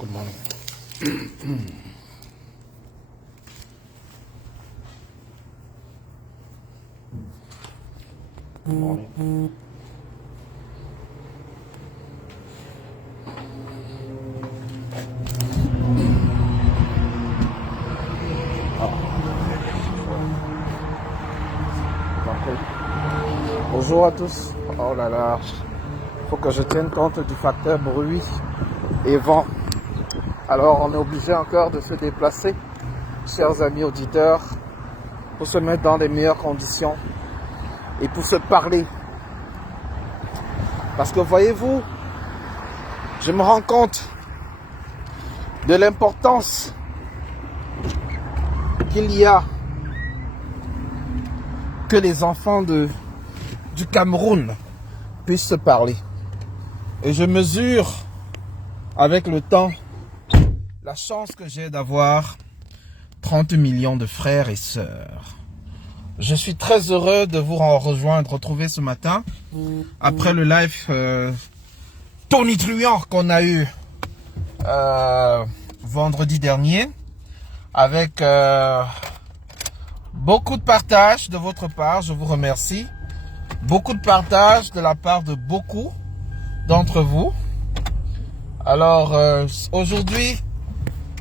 Good morning. Good morning. Bonjour à tous. Oh là là, faut que je tienne compte du facteur bruit et vent. Alors on est obligé encore de se déplacer, chers amis auditeurs, pour se mettre dans les meilleures conditions et pour se parler. Parce que voyez-vous, je me rends compte de l'importance qu'il y a que les enfants du Cameroun puissent se parler. Et je mesure avec le temps la chance que j'ai d'avoir 30 millions de frères et sœurs. Je suis très heureux de vous retrouver ce matin après le live tonitruant qu'on a eu vendredi dernier avec beaucoup de partage de votre part. Je vous remercie. Beaucoup de partage de la part de beaucoup d'entre vous. Alors aujourd'hui,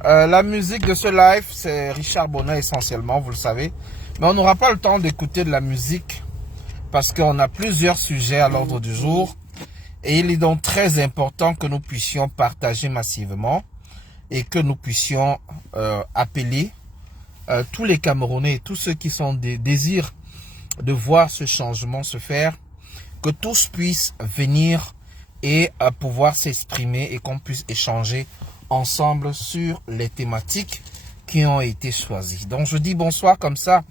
la musique de ce live, c'est Richard Bonnet essentiellement, vous le savez. Mais on n'aura pas le temps d'écouter de la musique parce qu'on a plusieurs sujets à l'ordre du jour. Et il est donc très important que nous puissions partager massivement et que nous puissions appeler tous les Camerounais et tous ceux qui désirent de voir ce changement se faire, que tous puissent venir et pouvoir s'exprimer et qu'on puisse échanger ensemble sur les thématiques qui ont été choisies. Donc je dis bonsoir comme ça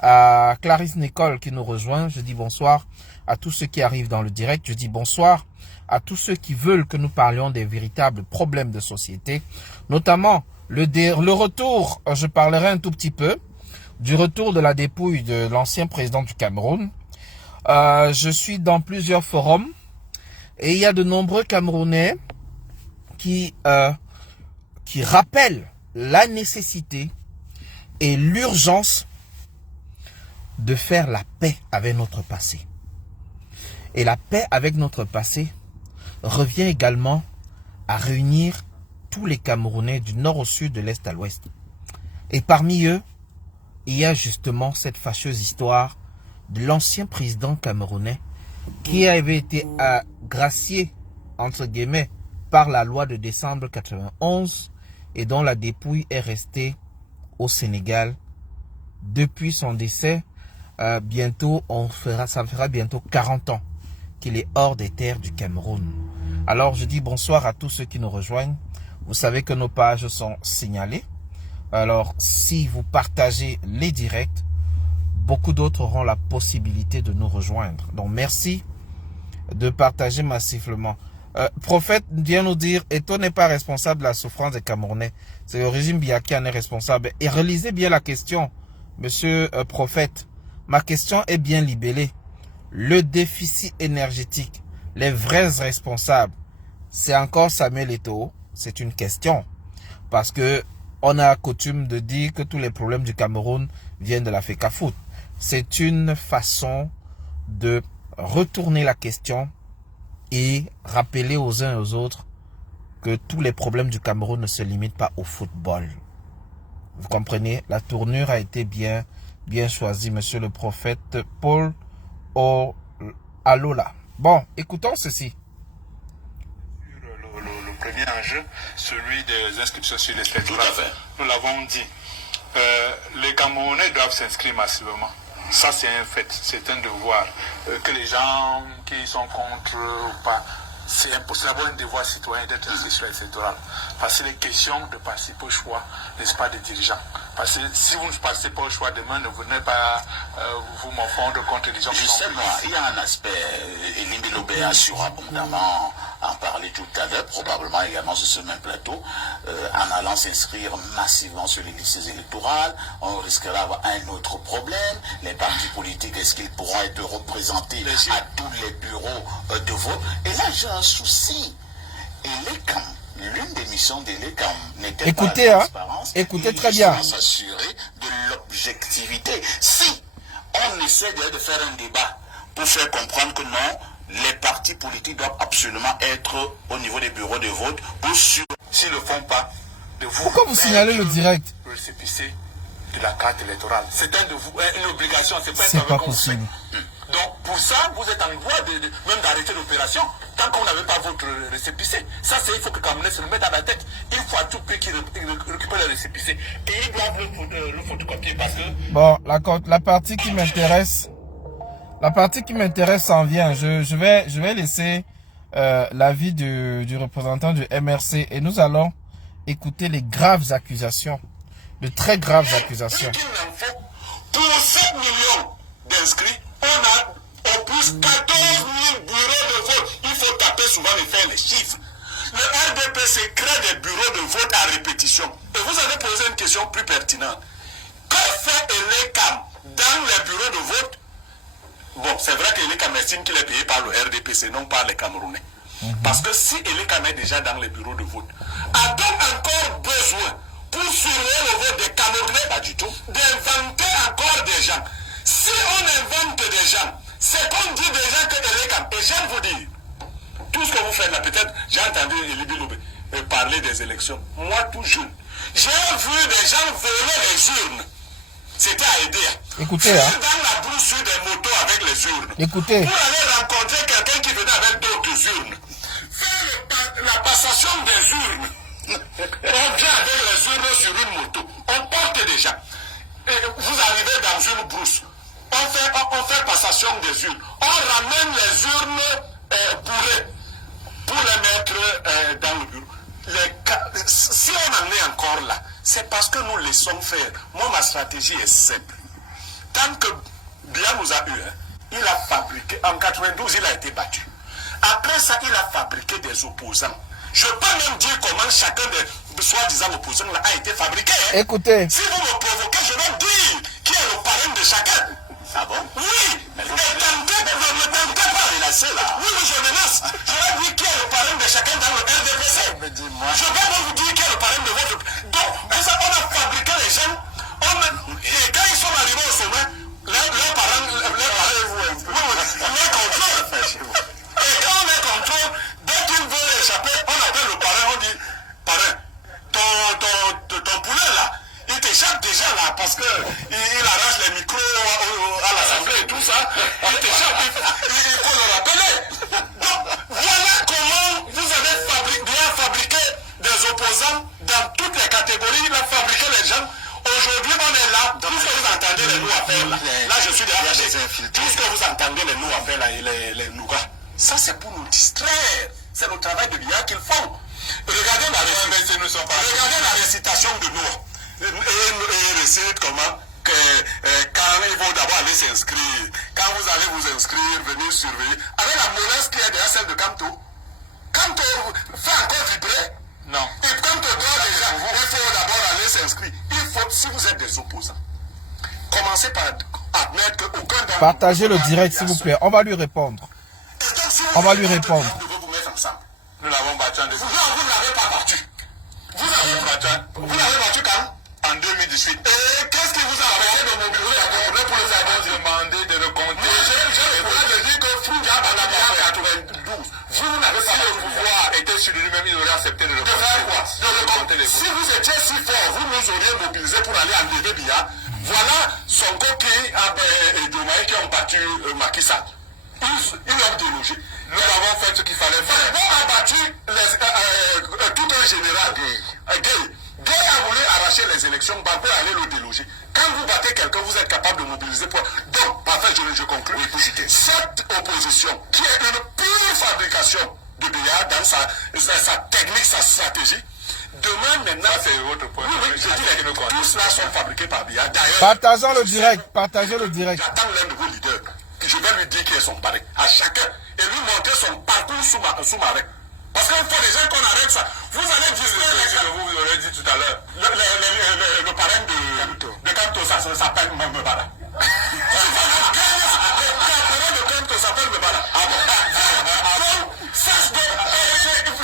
à Clarisse Nicole qui nous rejoint. Je dis bonsoir à tous ceux qui arrivent dans le direct. Je dis bonsoir à tous ceux qui veulent que nous parlions des véritables problèmes de société, notamment le retour, je parlerai un tout petit peu, du retour de la dépouille de l'ancien président du Cameroun. Je suis dans plusieurs forums et il y a de nombreux Camerounais qui rappellent la nécessité et l'urgence de faire la paix avec notre passé. Et la paix avec notre passé revient également à réunir tous les Camerounais du nord au sud, de l'est à l'ouest. Et parmi eux, il y a justement cette fâcheuse histoire de l'ancien président camerounais qui avait été gracié, entre guillemets, par la loi de décembre 91 et dont la dépouille est restée au Sénégal depuis son décès. Bientôt, ça fera bientôt 40 ans qu'il est hors des terres du Cameroun. Alors, je dis bonsoir à tous ceux qui nous rejoignent. Vous savez que nos pages sont signalées. Alors, si vous partagez les directs, beaucoup d'autres auront la possibilité de nous rejoindre. Donc, merci de partager massivement. Prophète vient nous dire, Eto'o n'est pas responsable de la souffrance des Camerounais. C'est le régime Biya qui en est responsable. Et relisez bien la question, monsieur Prophète. Ma question est bien libellée. Le déficit énergétique, les vrais responsables, c'est encore Samuel Eto'o? C'est une question. Parce que on a coutume de dire que tous les problèmes du Cameroun viennent de la FECAFOOT. C'est une façon de retourner la question et rappeler aux uns et aux autres que tous les problèmes du Cameroun ne se limitent pas au football. Vous comprenez? La tournure a été bien choisie, monsieur le prophète Paul Alola. Bon, écoutons ceci. Le premier enjeu, celui des inscriptions sur les électorales. Nous l'avons dit. Les Camerounais doivent s'inscrire massivement. Ça, c'est un fait, c'est un devoir. Que les gens qui sont contre ou pas, c'est d'abord un devoir citoyen d'être inscrit sur les électorales. Parce que c'est les questions de participer au choix, n'est-ce pas, des dirigeants. Parce que si vous ne participez pas au choix demain, ne venez pas vous morfondre contre les gens. Justement, il y a un aspect, Elie Lobé a su abondamment en parler tout à l'heure, probablement également sur ce même plateau, en allant s'inscrire massivement sur les listes électorales, on risquera d'avoir un autre problème. Les partis politiques, est-ce qu'ils pourront être représentés à tous les bureaux de vote? Et là, j'ai un souci. Et l'une des mission de l'ECAM n'était Écoutez, pas la hein, transparence. écoutez très bien. Il faut s'assurer de l'objectivité. Si on essaie de faire un débat pour faire comprendre que non, les partis politiques doivent absolument être au niveau des bureaux de vote ou sur... S'ils ne le font pas, de vous... Pourquoi vous signalez le direct? Récépissé de la carte électorale. C'est une obligation, C'est pas possible. Donc pour ça, vous êtes en droit même d'arrêter l'opération tant qu'on n'avait pas votre récépissé. Ça, il faut que Camerounais se le mette à la tête. Il faut à tout prix qu'ils récupèrent le récépissé. Et ils doivent le photocopier parce que... Bon, la partie qui m'intéresse... La partie qui m'intéresse s'en vient. Je vais laisser l'avis du représentant du MRC et nous allons écouter les graves accusations. De très graves accusations. Pour 7 millions d'inscrits, on a au plus 14 000 bureaux de vote. Il faut taper souvent et faire les chiffres. Le RDPC crée des bureaux de vote à répétition. Et vous avez posé une question plus pertinente. Que fait l'ECAM dans les bureaux de vote? Bon, c'est vrai que l'ECAM estime qu'il est payé par le RDPC, non par les Camerounais. Parce que si l'ECAM est déjà dans les bureaux de vote, a-t-on encore besoin pour surveiller le vote des Camerounais? Pas du tout. D'inventer encore des gens. Si on invente des gens, c'est qu'on dit déjà que l'ECAM, et j'aime vous dire, tout ce que vous faites là, peut-être, j'ai entendu Elibi Loubé parler des élections. Moi, tout jeune, j'ai vu des gens voler les urnes. C'était à aider. Écoutez, hein. Dans la brousse sur des motos avec les urnes. Écoutez. Pour aller rencontrer quelqu'un qui venait avec d'autres urnes. Faire la passation des urnes. On vient avec les urnes sur une moto. On porte des gens. Et vous arrivez dans une brousse. On fait passation des urnes. On ramène les urnes bourrées pour les mettre dans le bureau. Si on en est encore là, c'est parce que nous laissons faire. Moi, ma stratégie est simple. Tant que Biya nous a eu, il a fabriqué, en 92, il a été battu. Après ça, il a fabriqué des opposants. Je peux même dire comment chacun des soi-disant opposants là, a été fabriqué. Écoutez. Si vous me provoquez, je vais dire qui est le parrain de chacun. Ah bon? Oui. Mais ne me tentez pas de menacer là. Oui, je menace. Je vais dire qui est le parrain de chacun dans le RDPC. Je vais même vous dire qui est le parrain de votre... Donc, on a fabriqué les gens. Et quand ils sont arrivés au sommet, les parrains contrôlent. Et quand on les contrôle, dès qu'ils veulent échapper, on appelle le parrain, on dit, parrain, ton poulet là, il t'échappe déjà là, parce que il arrache les micros à l'Assemblée et tout ça, il t'échappe, il faut le rappeler. Donc, voilà comment vous avez bien fabriqué des opposants dans toutes les catégories, il a fabriqué les gens. Aujourd'hui, on est là, tout ce que vous entendez les nous à faire là, là je suis derrière, tout ce que vous entendez les nous à faire là, les nougats, ça c'est pour nous distraire, c'est le travail de Biya qu'ils font. Regardez la récitation de nous. Et récite comment que quand il faut d'abord aller s'inscrire, quand vous allez vous inscrire, venir surveiller, avec la menace qui est derrière celle de Kamto. Kamto fait encore vibrer. Non. Et Kamto doit déjà, il faut d'abord aller s'inscrire. Il faut, si vous êtes des opposants, commencez par admettre qu'aucun d'entre vous... Partagez le direct s'il vous plaît, on va lui répondre. On va lui répondre. Nous l'avons battu en 2018. Vous ne l'avez pas battu. Vous l'avez battu quand? En 2018. Et qu'est-ce qui vous a empêché de mobiliser la Camerounais pour les avoir demandé de recompter? J'ai le droit de dire que Foudia en a 92. Vous n'avez pas le pouvoir était sur lui-même, il aurait accepté de recompter les votes. Si vous étiez si fort, vous nous auriez mobilisé pour aller enlever Biya. Voilà son coquille et Domaï qui ont battu Macky Sall. Ils l'ont délogé. Nous avons fait ce qu'il fallait faire. On a battu tout un général Gay a voulu arracher les élections, Gbagbo allait le déloger. Quand vous battez quelqu'un, vous êtes capable de mobiliser pour... Donc, parfait, je conclue. Cette opposition, qui est une pure fabrication de Biya dans sa technique, sa stratégie, demande maintenant... Ça, c'est votre point. Oui, je dis, tous cela sont fabriqués par Biya. D'ailleurs... Partageons le direct, partagez le direct. J'attends l'un de vos leaders. Je vais lui dire qui est son parrain, à chacun, et lui montrer son parcours sous-marin. Parce qu'il faut déjà qu'on arrête ça. Vous allez dire vous l'aurez dit tout à l'heure. Le parrain de Kamto, ça s'appelle Mbala. Le parrain de Kamto s'appelle Mbala. Ah bon. Donc,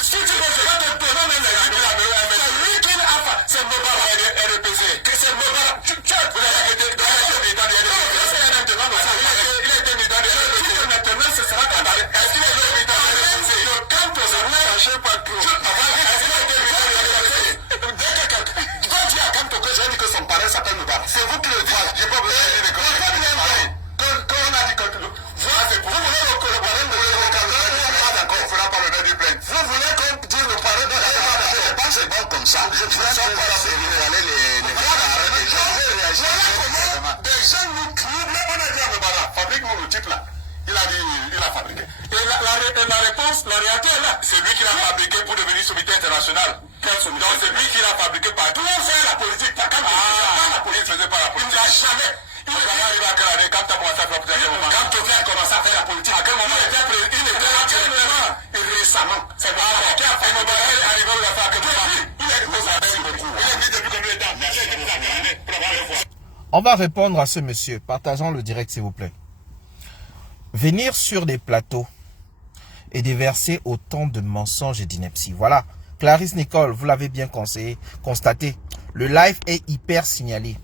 si tu veux, je vais te donner les J'ai dit que son parrain s'appelle Moubarak. C'est vous qui le dites. J'ai pas besoin de dire quand on a dit que vous voulez le parrain de d'accord, on fera pas le nom du plainte. Vous voulez qu'on dise le parrain de je pense que c'est bon comme ça. Je pense que c'est les des gens nous troublent. On a dit à Moubarak, fabrique-nous le type là. Il a dit, il a fabriqué. Et la réponse, la réalité est là. C'est lui qui l'a fabriqué pour devenir sommité international. Donc c'est lui qui l'a fabriqué par tout. On fait la politique. Quand la politique faisait pas la politique. Il n'a jamais. Il va regarder quand tu as commencé à faire la politique. Quand Tokyo a commencé à faire la politique. À quel moment il était actuellement et récemment. C'est pas qui a fait Moubarak est arrivé où il a fait que il est beaucoup. Il est dit depuis combien de temps? On va répondre à ce monsieur. Partageons le direct s'il vous plaît. Venir sur des plateaux et déverser autant de mensonges et d'inepties. Voilà. Clarisse Nicole, vous l'avez bien constaté. Le live est hyper signalé.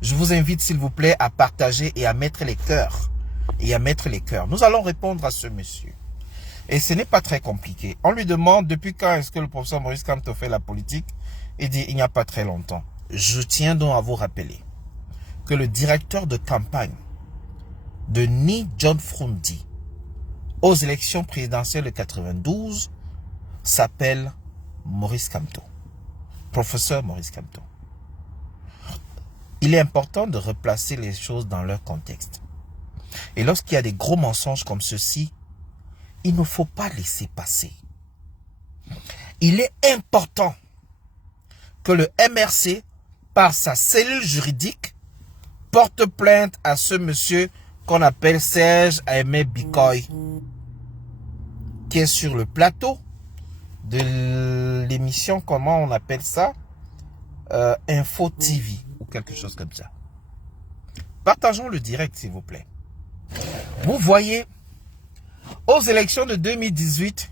Je vous invite s'il vous plaît à partager et à mettre les cœurs. Nous allons répondre à ce monsieur. Et ce n'est pas très compliqué. On lui demande depuis quand est-ce que le professeur Maurice Kamto fait la politique. Il dit il n'y a pas très longtemps. Je tiens donc à vous rappeler que le directeur de campagne de Ni John Frondi aux élections présidentielles de 92 s'appelle Maurice Kamto. Professeur Maurice Kamto. Il est important de replacer les choses dans leur contexte. Et lorsqu'il y a des gros mensonges comme ceci, il ne faut pas laisser passer. Il est important que le MRC, par sa cellule juridique, porte plainte à ce monsieur qu'on appelle Serge Aimé Bikoy, qui est sur le plateau de l'émission, comment on appelle ça, Info TV ou quelque chose comme ça. Partageons le direct s'il vous plaît. Vous voyez, aux élections de 2018,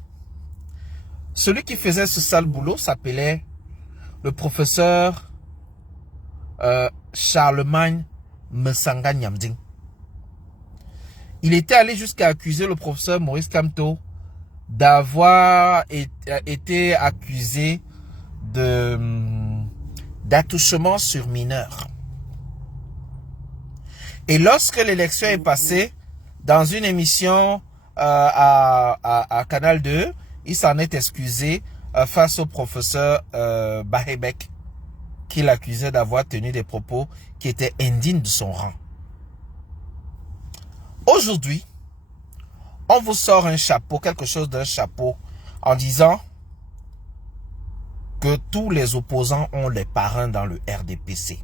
celui qui faisait ce sale boulot s'appelait le professeur Charlemagne Messanga Nyamding. Il était allé jusqu'à accuser le professeur Maurice Kamto d'avoir été accusé d'attouchement sur mineur. Et lorsque l'élection est passée, dans une émission à Canal 2, il s'en est excusé face au professeur Bahebek, qui l'accusait d'avoir tenu des propos qui étaient indignes de son rang. Aujourd'hui, on vous sort un chapeau, quelque chose d'un chapeau, en disant que tous les opposants ont les parrains dans le RDPC.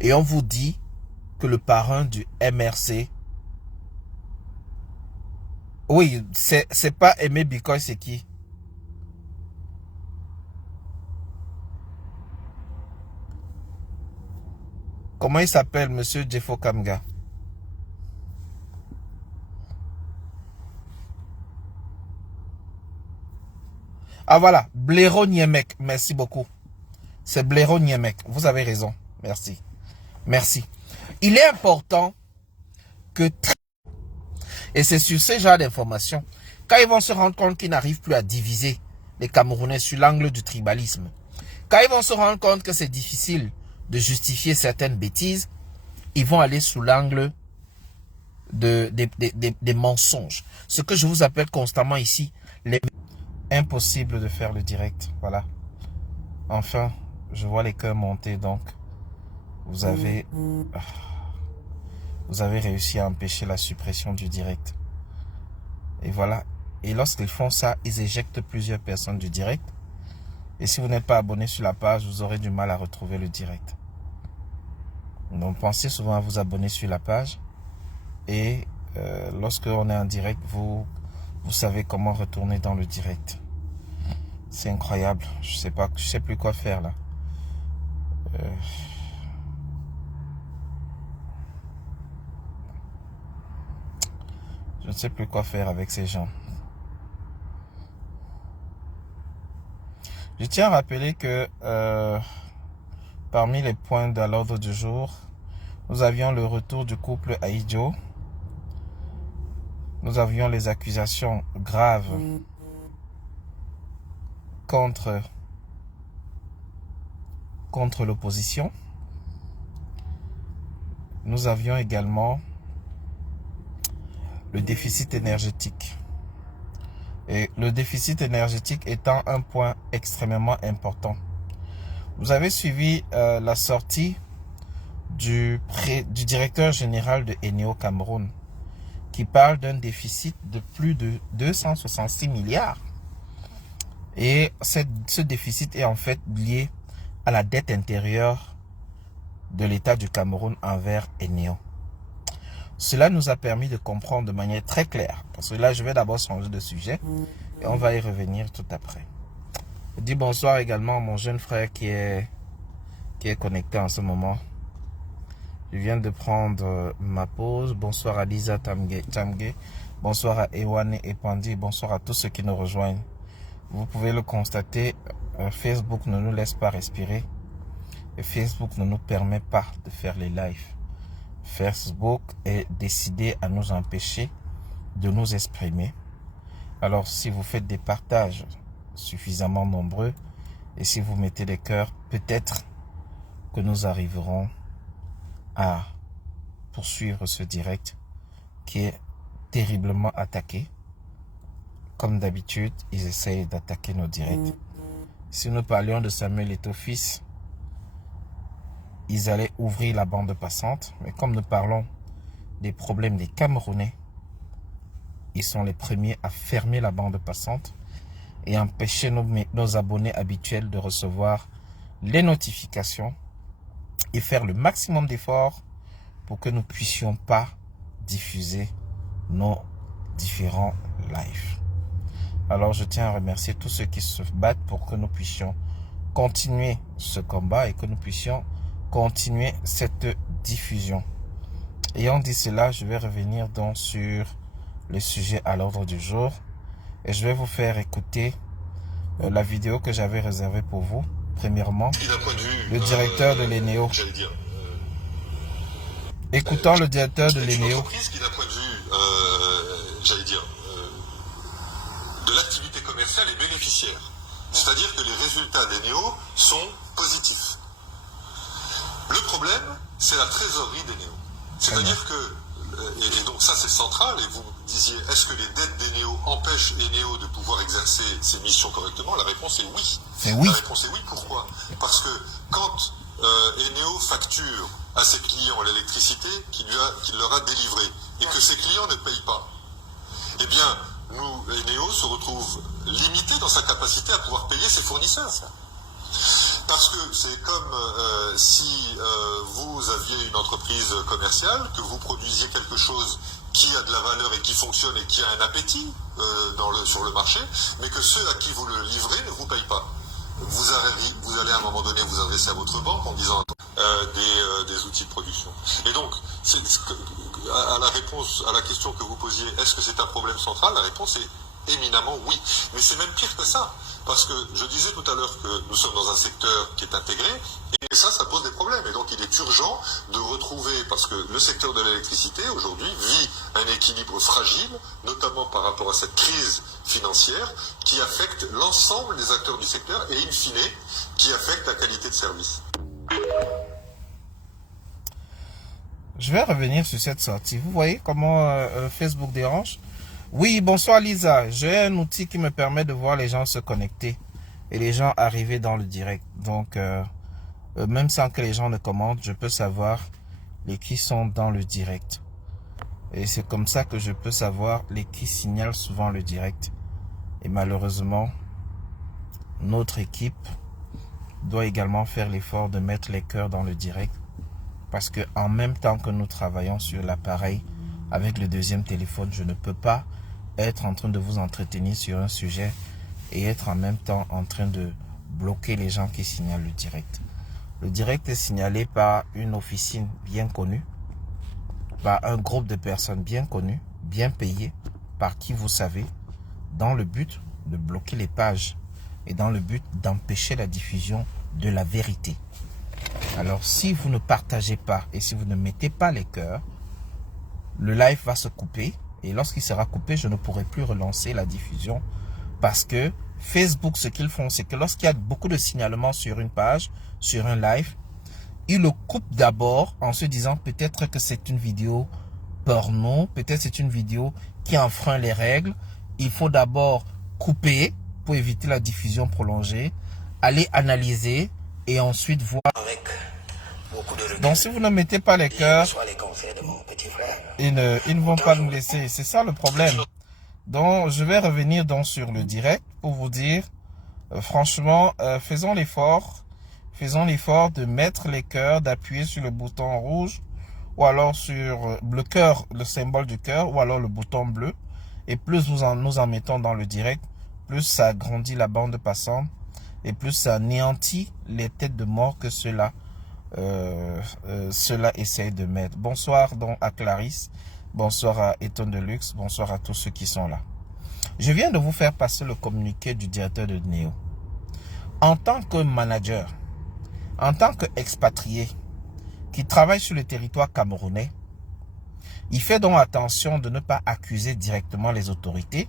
Et on vous dit que le parrain du MRC, oui, c'est pas Aimé Bikoy, c'est qui? Comment il s'appelle, monsieur Jeffo Kamga? Ah voilà, Blaireau Niemek, merci beaucoup. C'est Blaireau Niemek, vous avez raison, merci. Merci. Il est important que... Et c'est sur ce genre d'informations, quand ils vont se rendre compte qu'ils n'arrivent plus à diviser les Camerounais sur l'angle du tribalisme, quand ils vont se rendre compte que c'est difficile de justifier certaines bêtises, ils vont aller sous l'angle des mensonges. Ce que je vous appelle constamment ici, les... Impossible de faire le direct, voilà. Enfin, je vois les cœurs monter, donc vous avez réussi à empêcher la suppression du direct. Et voilà. Et lorsqu'ils font ça, ils éjectent plusieurs personnes du direct. Et si vous n'êtes pas abonné sur la page, vous aurez du mal à retrouver le direct. Donc pensez souvent à vous abonner sur la page. Et lorsque on est en direct, vous savez comment retourner dans le direct. C'est incroyable. Je sais plus quoi faire là. Je ne sais plus quoi faire avec ces gens. Je tiens à rappeler que parmi les points de l'ordre du jour, nous avions le retour du couple Aïdjo. Nous avions les accusations graves contre l'opposition. Nous avions également le déficit énergétique. Et le déficit énergétique étant un point extrêmement important. Vous avez suivi la sortie du directeur général de Eneo Cameroun qui parle d'un déficit de plus de 266 milliards. Et ce déficit est en fait lié à la dette intérieure de l'État du Cameroun envers Eneo. Cela nous a permis de comprendre de manière très claire. Parce que là, je vais d'abord changer de sujet et on va y revenir tout après. Je dis bonsoir également à mon jeune frère qui est connecté en ce moment. Je viens de prendre ma pause. Bonsoir à Lisa Tamge. Bonsoir à Ewane Epandi. Bonsoir à tous ceux qui nous rejoignent. Vous pouvez le constater, Facebook ne nous laisse pas respirer. Et Facebook ne nous permet pas de faire les lives. Facebook est décidé à nous empêcher de nous exprimer. Alors si vous faites des partages suffisamment nombreux et si vous mettez des cœurs, peut-être que nous arriverons à poursuivre ce direct qui est terriblement attaqué. Comme d'habitude, ils essayent d'attaquer nos directs. Si nous parlions de Samuel Eto'o-Fils, ils allaient ouvrir la bande passante. Mais comme nous parlons des problèmes des Camerounais, ils sont les premiers à fermer la bande passante et empêcher nos abonnés habituels de recevoir les notifications et faire le maximum d'efforts pour que nous ne puissions pas diffuser nos différents lives. Alors je tiens à remercier tous ceux qui se battent pour que nous puissions continuer ce combat et que nous puissions continuer cette diffusion. Ayant dit cela, je vais revenir donc sur le sujet à l'ordre du jour et je vais vous faire écouter la vidéo que j'avais réservée pour vous. Premièrement, le directeur de l'Eneo. Écoutons le directeur de l'Eneo. Qui d'un point de vue, de l'activité commerciale est bénéficiaire. C'est-à-dire que les résultats d'Eneo sont positifs. Le problème, c'est la trésorerie d'Eneo. C'est-à-dire que, et donc ça c'est central, et vous me disiez, est-ce que les dettes d'Eneo empêchent Eneo de pouvoir exercer ses missions correctement? La réponse est oui. C'est oui. La réponse est oui, pourquoi? Parce que quand Eneo facture à ses clients l'électricité qu'il leur a délivrée, et que ses clients ne payent pas, eh bien, Eneo se retrouve limité dans sa capacité à pouvoir payer ses fournisseurs. Parce que c'est comme si vous aviez une entreprise commerciale, que vous produisiez quelque chose qui a de la valeur et qui fonctionne et qui a un appétit sur le marché, mais que ceux à qui vous le livrez ne vous payent pas. Vous allez à un moment donné vous adresser à votre banque en disant des outils de production. Et donc, à la question que vous posiez, est-ce que c'est un problème central? La réponse est éminemment oui. Mais c'est même pire que ça. Parce que je disais tout à l'heure que nous sommes dans un secteur qui est intégré, et ça pose des problèmes. Et donc il est urgent de retrouver, parce que le secteur de l'électricité aujourd'hui vit un équilibre fragile, notamment par rapport à cette crise financière qui affecte l'ensemble des acteurs du secteur et in fine qui affecte la qualité de service. Je vais revenir sur cette sortie. Vous voyez comment Facebook dérange? Oui, bonsoir Lisa. J'ai un outil qui me permet de voir les gens se connecter et les gens arriver dans le direct. Donc, même sans que les gens ne commentent, je peux savoir les qui sont dans le direct. Et c'est comme ça que je peux savoir les qui signalent souvent le direct. Et malheureusement, notre équipe doit également faire l'effort de mettre les cœurs dans le direct. Parce que en même temps que nous travaillons sur l'appareil avec le deuxième téléphone, je ne peux pas être en train de vous entretenir sur un sujet et être en même temps en train de bloquer les gens qui signalent le direct. Le direct est signalé par une officine bien connue, par un groupe de personnes bien connues, bien payées, par qui vous savez, dans le but de bloquer les pages et dans le but d'empêcher la diffusion de la vérité. Alors si vous ne partagez pas et si vous ne mettez pas les cœurs, le live va se couper. Et lorsqu'il sera coupé, je ne pourrai plus relancer la diffusion parce que Facebook, ce qu'ils font, c'est que lorsqu'il y a beaucoup de signalements sur une page, sur un live, ils le coupent d'abord en se disant peut-être que c'est une vidéo porno, peut-être c'est une vidéo qui enfreint les règles. Il faut d'abord couper pour éviter la diffusion prolongée, aller analyser et ensuite voir. Donc si vous ne mettez pas les cœurs, ils ne vont pas nous laisser. C'est ça le problème. Donc je vais revenir donc sur le direct pour vous dire, franchement, faisons l'effort de mettre les cœurs, d'appuyer sur le bouton rouge ou alors sur le cœur, le symbole du cœur ou alors le bouton bleu. Et plus nous en mettons dans le direct, plus ça agrandit la bande passante et plus ça anéantit les têtes de mort que ceux-là essayent de mettre. Bonsoir donc à Clarisse, bonsoir à Eton Deluxe, bonsoir à tous ceux qui sont là. Je viens de vous faire passer le communiqué du directeur de Neo. En tant que manager, en tant qu'expatrié qui travaille sur le territoire camerounais, il fait donc attention de ne pas accuser directement les autorités,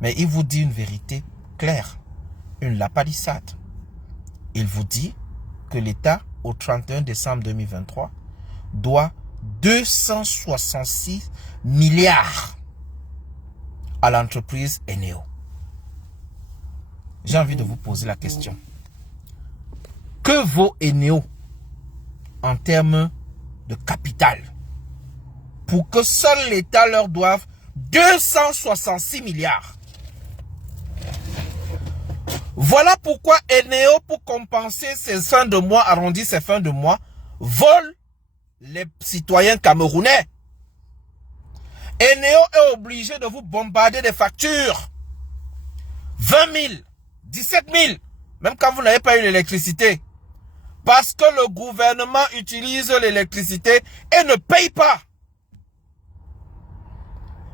mais il vous dit une vérité claire, une lapalissade. Il vous dit que l'État, au 31 décembre 2023, doit 266 milliards à l'entreprise Eneo. J'ai envie de vous poser la question. Que vaut Eneo en termes de capital pour que seul l'État leur doive 266 milliards? Voilà pourquoi Eneo, pour compenser ses fins de mois, arrondit ses fins de mois, vole les citoyens camerounais. Eneo est obligé de vous bombarder des factures. 20 000, 17 000, même quand vous n'avez pas eu l'électricité. Parce que le gouvernement utilise l'électricité et ne paye pas.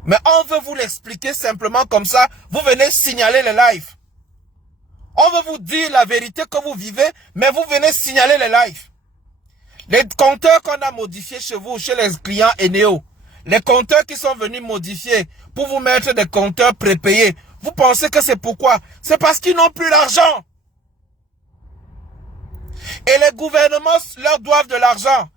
Mais on veut vous l'expliquer simplement comme ça. Vous venez signaler les lives. On veut vous dire la vérité que vous vivez, mais vous venez signaler les lives. Les compteurs qu'on a modifiés chez vous, chez les clients Eneo, les compteurs qui sont venus modifier pour vous mettre des compteurs prépayés, vous pensez que c'est pourquoi? C'est parce qu'ils n'ont plus l'argent. Et les gouvernements leur doivent de l'argent.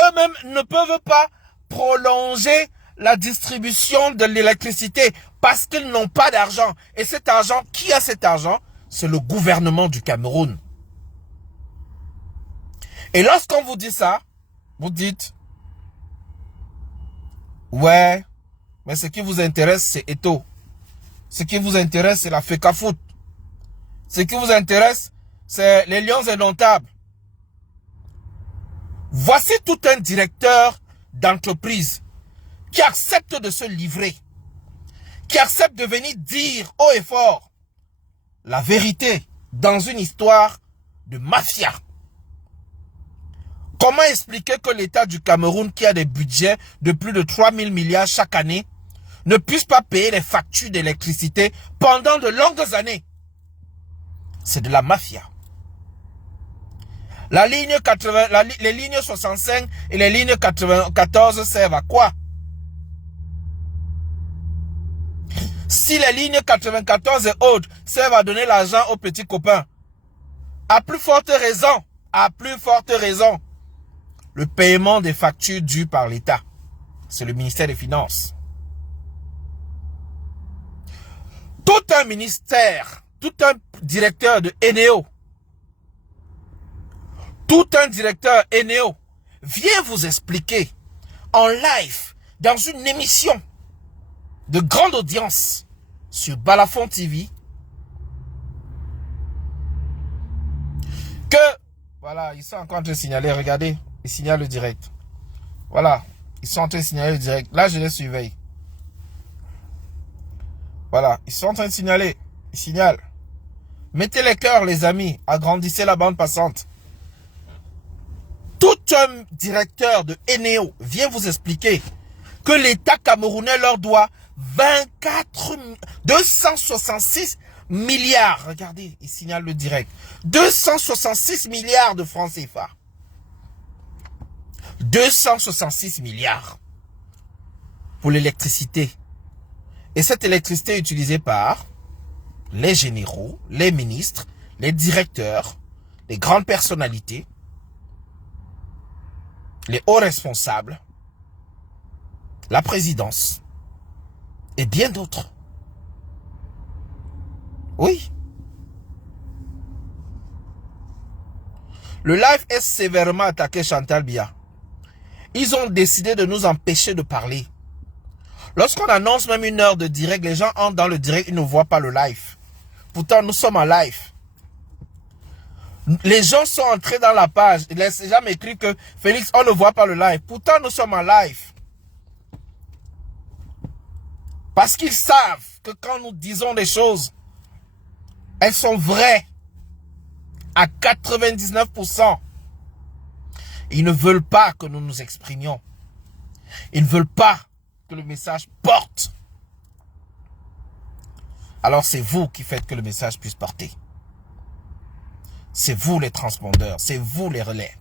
Eux-mêmes ne peuvent pas prolonger la distribution de l'électricité parce qu'ils n'ont pas d'argent. Et cet argent, qui a cet argent? C'est le gouvernement du Cameroun. Et lorsqu'on vous dit ça, vous dites, ouais, mais ce qui vous intéresse, c'est Eto. Ce qui vous intéresse, c'est la FECAFOOT. Ce qui vous intéresse, c'est les Lions indomptables. Voici tout un directeur d'entreprise qui accepte de se livrer, qui accepte de venir dire haut et fort la vérité dans une histoire de mafia. Comment expliquer que l'État du Cameroun, qui a des budgets de plus de 3 000 milliards chaque année, ne puisse pas payer les factures d'électricité pendant de longues années? C'est de la mafia. La ligne 80, les lignes 65 et les lignes 94 servent à quoi? Si les lignes 94 et autres servent à donner l'argent aux petits copains, à plus forte raison, le paiement des factures dues par l'État, c'est le ministère des Finances. Tout un ministère, tout un directeur de Eneo, tout un directeur Eneo vient vous expliquer en live dans une émission de grande audience sur Balafon TV que, voilà, ils sont encore en train de signaler, regardez, ils signalent le direct. Voilà, ils sont en train de signaler le direct. Là, je les surveille. Voilà, ils sont en train de signaler, ils signalent. Mettez les cœurs, les amis, agrandissez la bande passante. Tout un directeur de Eneo vient vous expliquer que l'État camerounais leur doit 266 milliards. Regardez, il signale le direct. 266 milliards de francs CFA. 266 milliards pour l'électricité. Et cette électricité est utilisée par les généraux, les ministres, les directeurs, les grandes personnalités, les hauts responsables, la présidence et bien d'autres. Oui. Le live est sévèrement attaqué, Chantal Biya. Ils ont décidé de nous empêcher de parler. Lorsqu'on annonce même 1 heure de direct, les gens entrent dans le direct, ils ne voient pas le live. Pourtant, nous sommes en live. Les gens sont entrés dans la page. Les gens m'écrivent que Félix, on ne voit pas le live. Pourtant, nous sommes en live. Parce qu'ils savent que quand nous disons des choses, elles sont vraies. À 99%. Ils ne veulent pas que nous nous exprimions. Ils ne veulent pas que le message porte. Alors c'est vous qui faites que le message puisse porter. C'est vous les transpondeurs, c'est vous les relais.